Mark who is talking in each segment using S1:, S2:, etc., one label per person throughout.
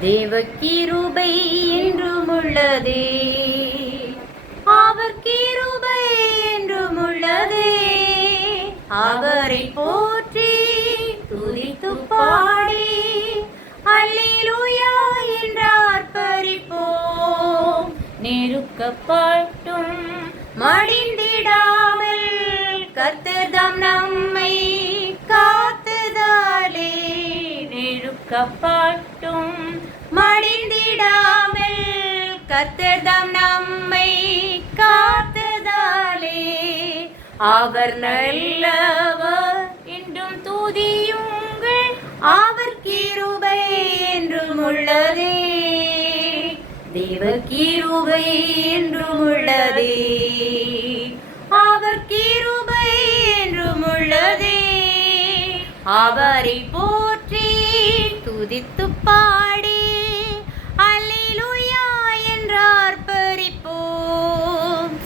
S1: தேவ கிருபை என்றும் உள்ளதே அவர் கிருபை என்றும் உள்ளதே அவரை போற்றி துதித்து பாடி அல்லேலூயா என்றார் ஆர்ப்பரிப்போம் நெருக்கப்பட்டும் மடிந்திடாமல் கர்த்தர்தாம் நம்மை காத்துதாலே நெருக்கப்பட்டும் கத்தர்தாம் நம்மை காத்ததாலே. அவர் நல்லவர் என்றும் தூதியுங்கள் அவர் கிருபை என்றும் உள்ளதே. தேவ கிருபை என்றும் உள்ளதே. அவர் கிருபை என்றும் உள்ளதே. அவரை போற்றி துதித்து பாடி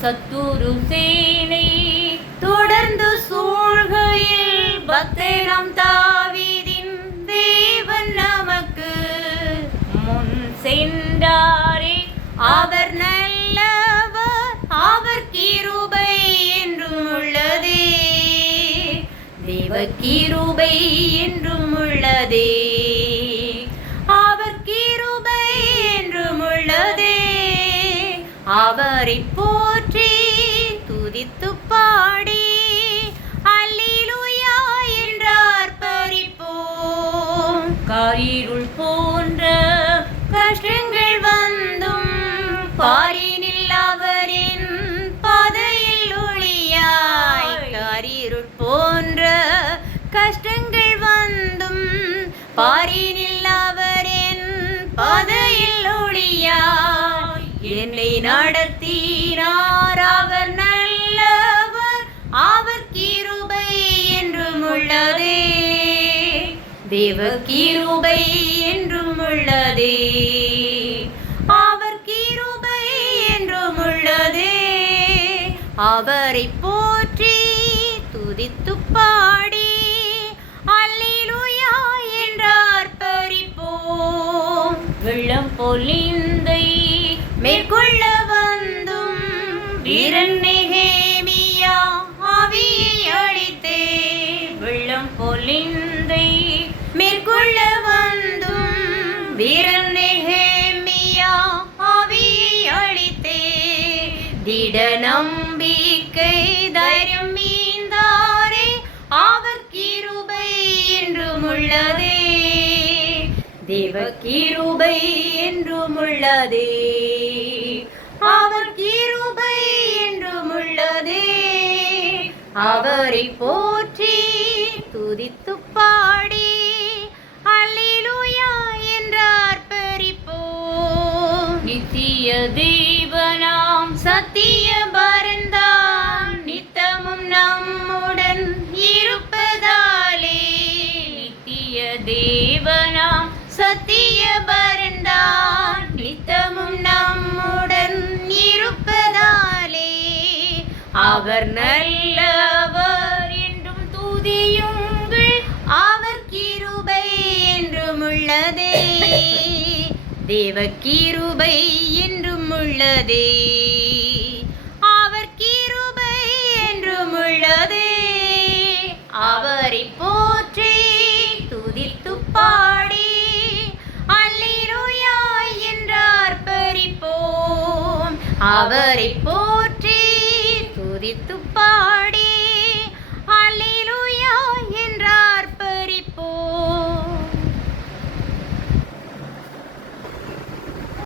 S1: சத்துரு சேனை தொடர்ந்து சூழ்கையில் பக்தரம் தாவிதின் தேவன் நமக்கு. முன் சென்றாரே அவர் நல்லவர் அவர் கிருபை என்றும் உள்ளதே தேவ கிருபை என்றும் உள்ளதே அவரை போற்றி துதித்து பாடி. அல்லிலுயா என்றார் பறிப்போம் காரிருள் போ என்னை நடத்தினார் அவர் நல்லவர். அவர் கிருபை என்றும் உள்ளதே. தேவ கிருபை என்றும் உள்ளதே. அவர் கிருபை என்றும் உள்ளதே. அவரை போற்றி துதித்து பாடி அல்லிலுயா என்றார் பறிப்போம். வெள்ளம் பொலிந்தை மேற்கொள்ள வந்தும் வீரன் நெகேமியா ஆவியை அழித்தே. வெள்ளம் பொலிந்தை மேற்கொள்ள வந்தும் வீரன் நெகேமியா ஆவியை அழித்தே. திட நம்பிக்கை தைரியம் மீந்தாரே அவர் கிருபை என்றும் உள்ளதே தேவ கிருபை என்றும் உள்ளதே அவர் கிருபை என்றும் உள்ளதே அவரை போற்றி துதித்து பாடி. அல்லிலுயா என்றார் பறிப்போம் நித்திய அவர் நல்லவர் என்றும் துதியுங்கள். அவர் கிருபை என்றும் உள்ளதே. தேவ கிருபை என்றும் உள்ளதே. அவர் கிருபை என்றும் உள்ளதே. அவரை போற்றி துதித்து பாடி அல்லேலூயா என்றார் பறிப்போம். அவரை போ துதித்து பாடி